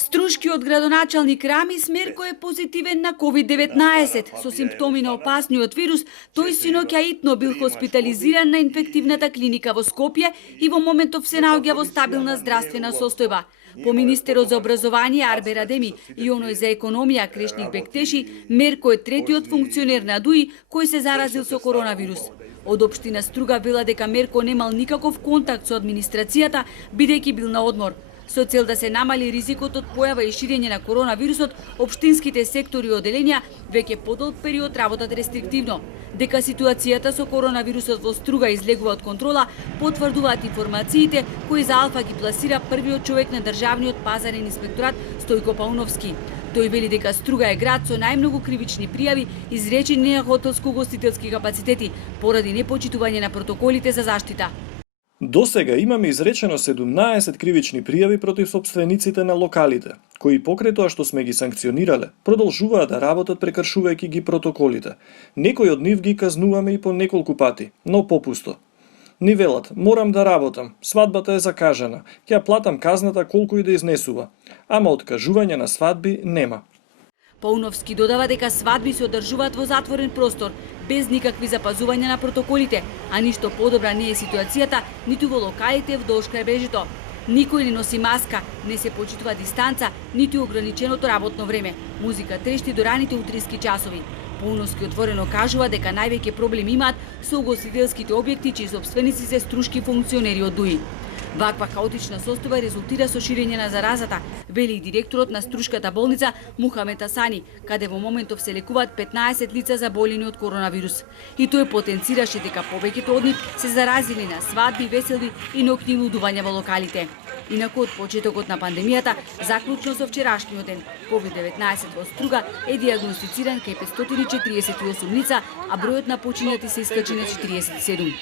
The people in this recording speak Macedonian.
Струшкиот градоначалник Рами Смерко е позитивен на COVID-19. Со симптоми на опасниот вирус, тој синоќа итно бил хоспитализиран на инфективната клиника во Скопје и во моментов се наоѓа во стабилна здравствена состојба. По министерот за образование Арбе Радеми и оној за економија Крешник Бектеши, Мерко е третиот функционер на ДУИ кој се заразил со коронавирус. Од општина Струга вела дека Мерко немал никаков контакт со администрацијата, бидејќи бил на одмор. Со цел да се намали ризикот од појава и ширење на коронавирусот, општинските сектори и оделенија веќе подолг период работат рестриктивно. Дека ситуацијата со коронавирусот во Струга излегува од контрола, потврдуваат информациите кои за Алфа ги пласира првиот човек на државниот пазарен инспекторат Стојко Пауновски. Тој вели дека Струга е град со најмногу кривични пријави изречени на хотелско-гостителски капацитети поради непочитување на протоколите за заштита. До сега имаме изречено 17 кривични пријави против сопствениците на локалите, кои покрај тоа што сме ги санкционирале, продолжуваат да работат прекршувајќи ги протоколите. Некои од нив ги казнуваме и по неколку пати, но попусто. Ни велат, морам да работам, свадбата е закажана, ќе платам казната колку и да изнесува, ама откажување на свадби нема. Пауновски додава дека свадби се одржуваат во затворен простор, без никакви запазувања на протоколите, а ништо подобра не е ситуацијата ниту во локалите вдолж крај брежето. Никој не носи маска, не се почитува дистанца, ниту ограниченото работно време. Музика трешти до раните утрински часови. Пауновски отворено кажува дека највеќе проблем имаат со угостителските објекти чии сопственици се струшки функционери од ДУИ. Ваква хаотична состојба резултира со ширење на заразата, вели и директорот на Струшката болница Мухамед Асани, каде во моментов се лекуваат 15 лица заболени од коронавирус. И тој потенцираше дека повеќето од нив се заразили на свадби, веселби и ноќни лудувања во локалите. Инаку од почетокот на пандемијата, заклучно со вчерашниот ден, COVID-19 во Струга е диагностициран кај 548 лица, а бројот на починати се искачи на 47.